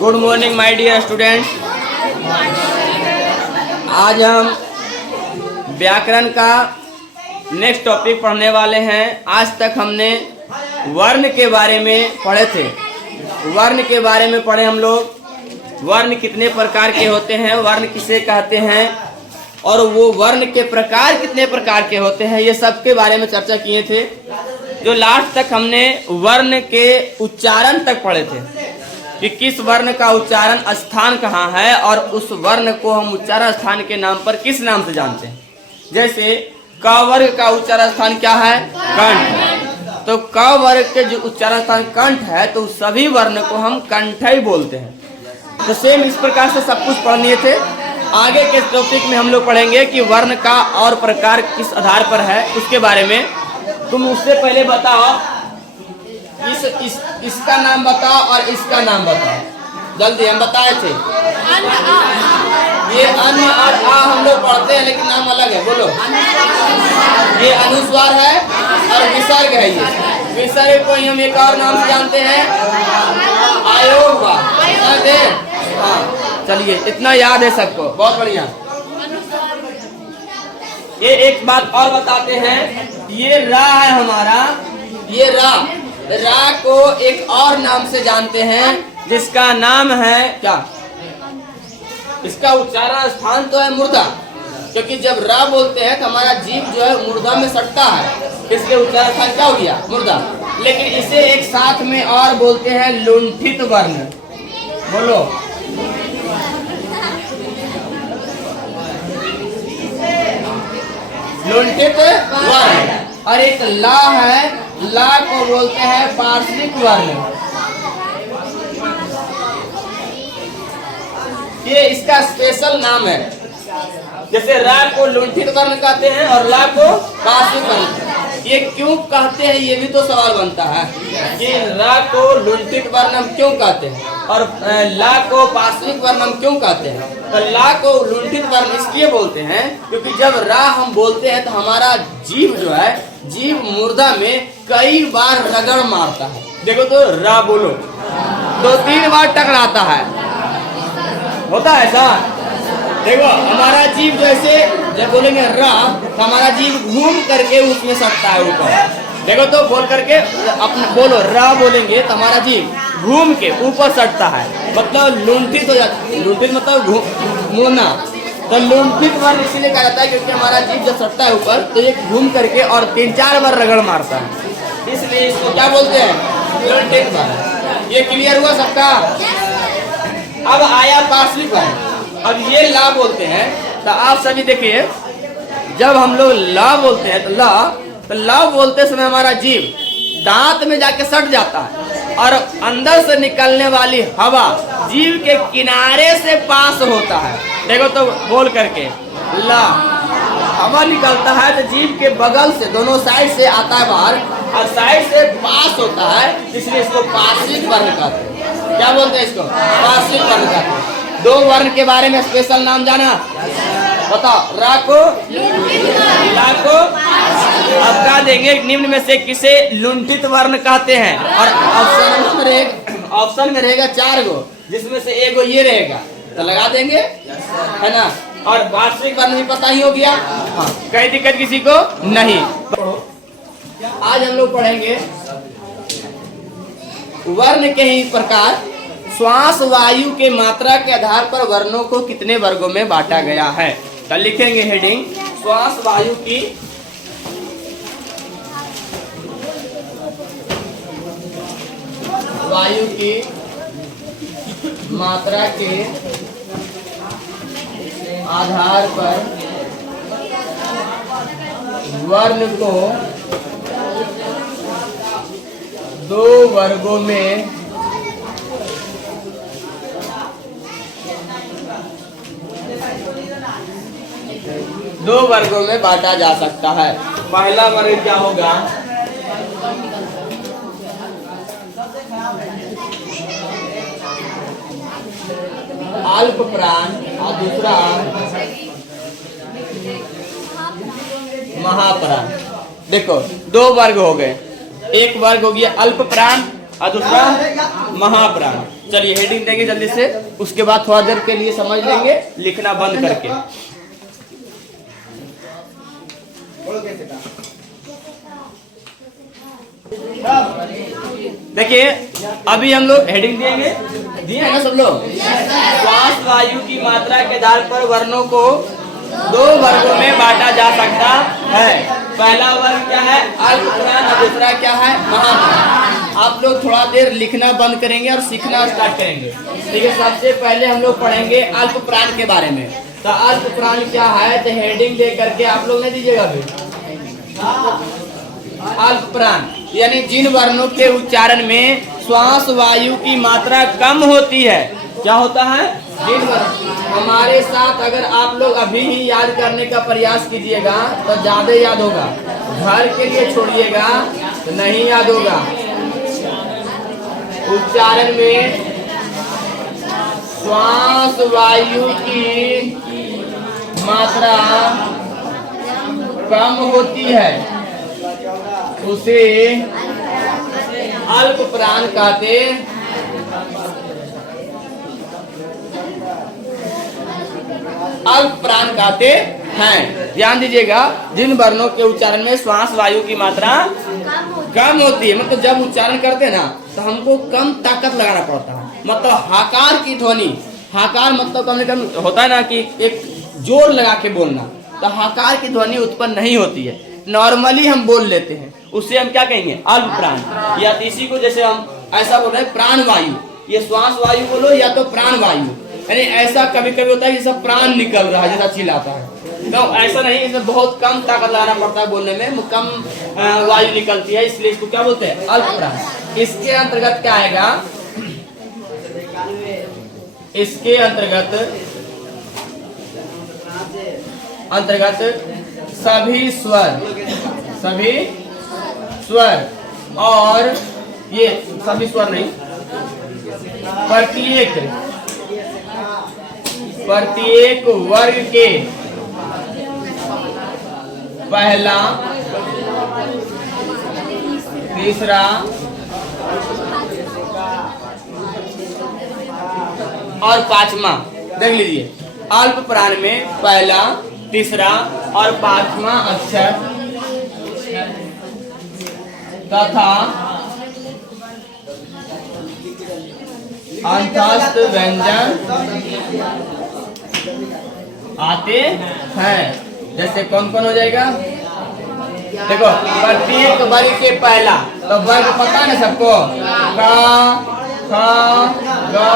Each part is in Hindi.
Good morning my dear students. आज हम व्याकरण का नेक्स्ट टॉपिक पढ़ने वाले हैं। आज तक हमने वर्ण के बारे में पढ़े थे। वर्ण के बारे में पढ़े हम लोग। वर्ण कितने प्रकार के होते हैं, वर्ण किसे कहते हैं और वो वर्ण के प्रकार कितने प्रकार के होते हैं, ये सब के बारे में चर्चा किए थे। जो लास्ट तक हमने वर्ण के उच्चारण तक पढ़े थे कि किस वर्ण का उच्चारण स्थान कहाँ है और उस वर्ण को हम उच्चारण स्थान के नाम पर किस नाम से जानते हैं। जैसे क वर्ग का उच्चारण स्थान क्या है? कंठ। तो क वर्ग के जो उच्चारण स्थान कंठ है तो सभी वर्ण को हम कंठ ही बोलते हैं। तो सेम इस प्रकार से सब कुछ पढ़ लिए थे। आगे के टॉपिक में हम लोग पढ़ेंगे कि वर्ण का और प्रकार किस आधार पर है, उसके बारे में। तुम उससे पहले बताओ, इसका नाम बताओ और इसका नाम बताओ। जल्दी, हम बताए थे ये अन्न और आ हम लोग पढ़ते हैं लेकिन नाम अलग है। बोलो, ये अनुस्वार है और विसर्ग है। ये विसर्ग को हम एक और नाम से जानते हैं, आयोग। हाँ, चलिए, इतना याद है सबको, बहुत बढ़िया। ये एक बात और बताते हैं, ये रा है हमारा, ये रा को एक और नाम से जानते हैं जिसका नाम है क्या? इसका उच्चारण स्थान तो है मुर्दा, क्योंकि जब रा बोलते हैं तो हमारा जीभ जो है मुर्दा में सटता है, इसलिए उच्चारण स्थान क्या हो गया? मुर्दा। लेकिन इसे एक साथ में और बोलते हैं लुंठित वर्ण। बोलो, लुंठित वर्ण। और एक ला है, ला को बोलते हैं पार्श्विक वर्ण। ये इसका स्पेशल नाम है। जैसे रा को लुंठित वर्ण कहते हैं और ला को पार्श्विक वर्ण। ये क्यों कहते हैं, ये भी तो सवाल बनता है कि रा को लुंठित वर्ण हम क्यों कहते हैं और ला को पार्श्विक वर्ण हम क्यों कहते हैं। तो ला को लुंठित वर्ण इसलिए बोलते हैं क्योंकि जब रा हम बोलते हैं तो हमारा जीभ जो है, जीभ मुर्दा में कई बार रगड़ मारता है। देखो तो, रा बोलो, 2-3 बार टकराता है, होता है ऐसा। देखो, हमारा जीभ जैसे जब बोलेंगे रा तो हमारा जीभ घूम करके उसमें सटता है ऊपर। देखो तो, बोल करके अपना बोलो, रा बोलेंगे तो हमारा जीभ घूम के ऊपर सटता है, मतलब लुंठित हो जाता है। लुंठित मतलब मुड़ना। तो लुंठित वर्ण इसीलिए कहा जाता है क्योंकि हमारा जीभ जब सटता है ऊपर तो ये घूम करके और 3-4 बार रगड़ मारता है, इसलिए इसको क्या बोलते हैं? लुंठित वर्ण। ये क्लियर हुआ सबका? अब आया पार्श्विक वर्ण। अब ये ला बोलते हैं तो आप सभी देखिए, जब हम लोग ला बोलते हैं तो ला बोलते समय हमारा जीभ दांत में जाके सट जाता है और अंदर से निकलने वाली हवा जीभ के किनारे से पास होता है। देखो तो, बोल करके ला, हवा निकलता है तो जीभ के बगल से, दोनों साइड से आता है बाहर और साइड से पास होता है, इसलिए इसको पार्श्विक वर्ण कहते हैं। क्या बोलते हैं इसको? पार्श्विक वर्ण कहते हैं। 2 वर्ण के बारे में स्पेशल नाम जाना, बताओ। रा को, ला को। अब क्या देंगे, निम्न में से किसे लुंठित वर्ण कहते हैं? और ऑप्शन में रहेगा 4 गो, जिसमें से 1 गो ये रहेगा, तो लगा देंगे, है ना। और पार्श्विक वर्ण भी पता ही हो गया। हाँ, कोई दिक्कत किसी को नहीं। आज हम लोग पढ़ेंगे वर्ण के ही प्रकार। श्वास वायु के मात्रा के आधार पर वर्णों को कितने वर्गों में बांटा गया है। तो लिखेंगे हेडिंग, श्वास वायु की मात्रा के आधार पर वर्ण को 2 वर्गों में बांटा जा सकता है। पहला वर्ग क्या होगा? अल्प प्राण और दूसरा महाप्राण। देखो, 2 वर्ग हो गए। एक वर्ग हो गया अल्प प्राण और दूसरा महाप्राण। चलिए हेडिंग देंगे जल्दी से, उसके बाद थोड़ा देर के लिए समझ लेंगे लिखना बंद करके। देखिए अभी हम लोग हेडिंग देंगे, दिए है ना सब लोग। श्वास वायु की मात्रा के आधार पर वर्णों को दो वर्गों में बांटा जा सकता है। पहला वर्ग क्या है? अल्पप्राण और दूसरा क्या है? महाप्राण। आप लोग थोड़ा देर लिखना बंद करेंगे और सीखना स्टार्ट करेंगे। ठीक है, सबसे पहले हम लोग पढ़ेंगे अल्पप्राण के बारे में। तो अल्पप्राण क्या है, तो हेडिंग दे करके आप लोग नहीं दीजिएगा अभी। अल्पप्राण यानी जिन वर्णों के उच्चारण में श्वास वायु की मात्रा कम होती है। क्या होता है? जिन हमारे साथ अगर आप लोग अभी ही याद करने का प्रयास कीजिएगा तो ज्यादा याद होगा, घर के लिए छोड़िएगा तो नहीं याद होगा। उच्चारण में श्वास वायु की मात्रा कम होती है, उसे अल्पप्राण कहते हैं। ध्यान दीजिएगा, जिन वर्णों के उच्चारण में श्वास वायु की मात्रा कम होती है, मतलब जब उच्चारण करते हैं ना तो हमको कम ताकत लगाना पड़ता है। मतलब हाकार की ध्वनि, हाकार मतलब कम से कम होता है ना कि एक जोर लगा के बोलना, तो हाकार की ध्वनि उत्पन्न नहीं होती है, नॉर्मली हम बोल लेते हैं, उससे हम क्या कहेंगे? अल्पप्राण। या इसी को जैसे हम ऐसा बोल रहे हैं प्राण वायु, ये श्वास वायु बोलो या तो प्राण वायु, यानी ऐसा कभी कभी होता है जैसा प्राण निकल रहा है, जैसा चिल्लाता है, तो ऐसा नहीं, इसमें बहुत कम ताकत लगाना पड़ता है बोलने में, कम वायु निकलती है, इसलिए इसको क्या बोलते हैं? अल्पप्राण। इसके अंतर्गत क्या आएगा? इसके अंतर्गत सभी स्वर और ये सभी स्वर नहीं, प्रत्येक वर्ग के पहला, तीसरा और पांचवा, देख लीजिए अल्पप्राण में पहला, तीसरा और पांचवा अक्षर तथा अंतस्थ व्यंजन आते हैं। जैसे कौन कौन हो जाएगा? देखो, प्रत्येक वर्ग के पहला, तो वर्ग पता है ना सबको? का, खा, गा,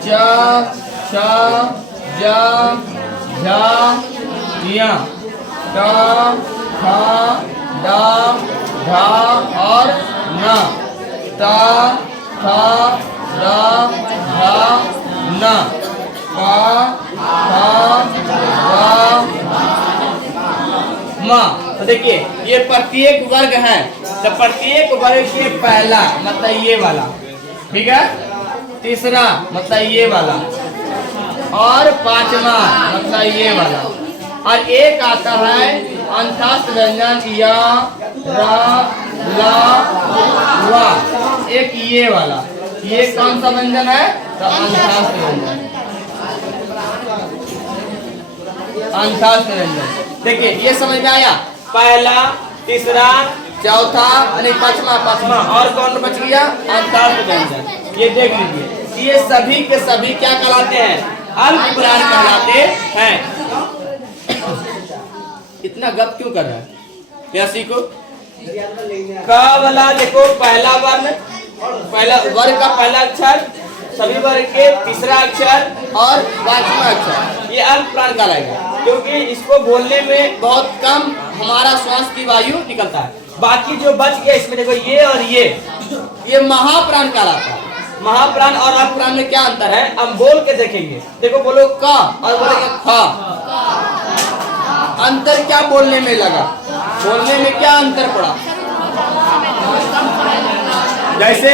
च, छ, ज, झ, य, ट, ठ, ड, ढ और न। ट, ठ, ड, ढ, न। क, ख, ग, म। तो देखिए ये प्रत्येक वर्ग है, तो प्रत्येक वर्ग के पहला मतलब ये वाला, ठीक है, तीसरा मतलब ये वाला, और पांचवा मतलब ये वाला, और एक आता है अंतस्थ व्यंजन या, रा, ला, वा, एक ये वाला। ये कौन सा व्यंजन है? तो अंतस्थ व्यंजन। अंतस्थ व्यंजन देखिए, ये समझ में आया? पहला, तीसरा, चौथा, पांचवा और कौन बच गया? अंतस्थ व्यंजन। ये देख लीजिए, ये सभी के सभी क्या कहलाते हैं? अल्पप्राण कहलाते हैं। इतना गप क्यों कर रहा है? प्यासी को का वाला देखो, पहला वर्ण, पहला वर्ग का पहला अक्षर, सभी वर्ग के तीसरा अक्षर और पांचवा अक्षर, ये अल्पप्राण कहलाएगा, क्योंकि इसको बोलने में बहुत कम हमारा श्वास की वायु निकलता है। बाकी जो बच गया इसमें देखो, ये और ये महाप्राण कहलाता है। महाप्राण और अल्पप्राण में क्या अंतर है? हम बोल के देखेंगे। देखो, बोलो का और बोलेंगे खा, अंतर क्या बोलने में लगा? बोलने में क्या अंतर पड़ा? जैसे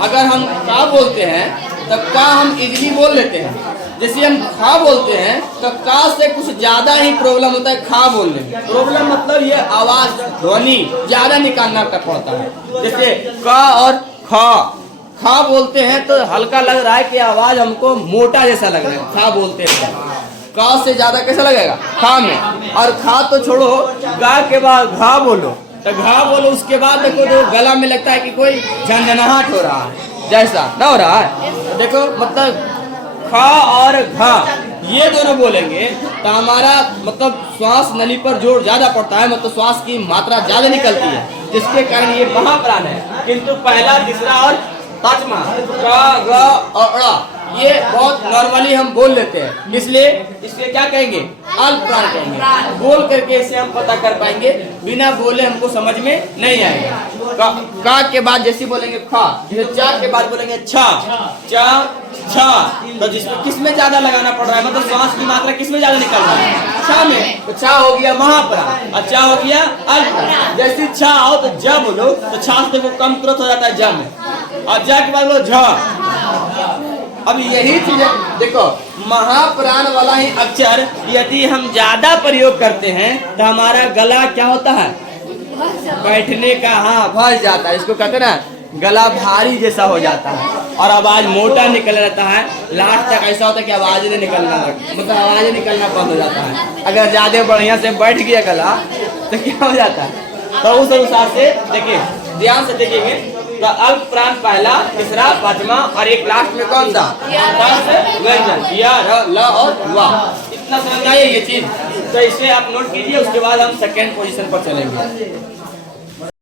अगर हम का बोलते हैं तो का हम इजीली बोल लेते हैं। जैसे हम खा बोलते हैं तो का से कुछ ज्यादा ही प्रॉब्लम होता है खा बोलने में। प्रॉब्लम मतलब ये आवाज ध्वनि ज्यादा निकालना पड़ता है। जैसे का और खा बोलते हैं तो हल्का लग रहा है कि आवाज हमको मोटा जैसा लग रहा है खा बोलते हैं। का से ज्यादा कैसा लगेगा खा में। और खा तो छोड़ो, गा के बाद घा बोलो तो घा बोलो, उसके बाद देखो तो गला में लगता है कि कोई झंझनाहट हो रहा है जैसा ना हो रहा है। देखो मतलब खा और घा ये दोनों बोलेंगे तो हमारा मतलब श्वास नली पर जोर ज्यादा पड़ता है, मतलब श्वास की मात्रा ज्यादा निकलती है, जिसके कारण ये महाप्राण है। किंतु पहला, तीसरा और पांचवा का, ग और अ ये बहुत नॉर्मली हम बोल लेते हैं, इसलिए इसके क्या कहेंगे अल्प प्राण कहेंगे। बोल करके इसे हम पता कर पाएंगे, बिना बोले हमको समझ में नहीं आएगा। का के बाद जैसे बोलेंगे खा, जैसे चा के बाद बोलेंगे छा, चा छा, तो जिसमें किसमें ज्यादा लगाना पड़ रहा है, मतलब श्वास की मात्रा किसमें ज्यादा निकल रहा है छा में। तो छा हो गया महाप्राण और चा हो गया अल्प। जैसे छा आओ तो जा बोलो तो छा से वो कम तुरंत हो जाता है जा में, और जा के बाद बोलो झा। अब यही चीज देखो महाप्राण वाला ही अक्षर यदि हम ज्यादा प्रयोग करते हैं तो हमारा गला क्या होता है बैठने का, हाँ फंस जाता है। इसको कहते हैं ना गला भारी जैसा हो जाता है और आवाज मोटा निकल रहता है। लास्ट तक ऐसा होता है कि आवाज नहीं निकलना, मतलब आवाज निकलना बंद हो जाता है। अगर ज्यादा बढ़िया से बैठ गया गला तो क्या हो जाता है। तो उस अनुसार से देखिए, ध्यान से देखेंगे तो अल्प प्राण पहला, तीसरा, पांचवा और एक लास्ट में कौन सा व्यंजन या ल और वा। इतना समझ आइए ये चीज, तो इसे आप नोट कीजिए। उसके बाद हम सेकेंड पोजीशन पर चलेंगे।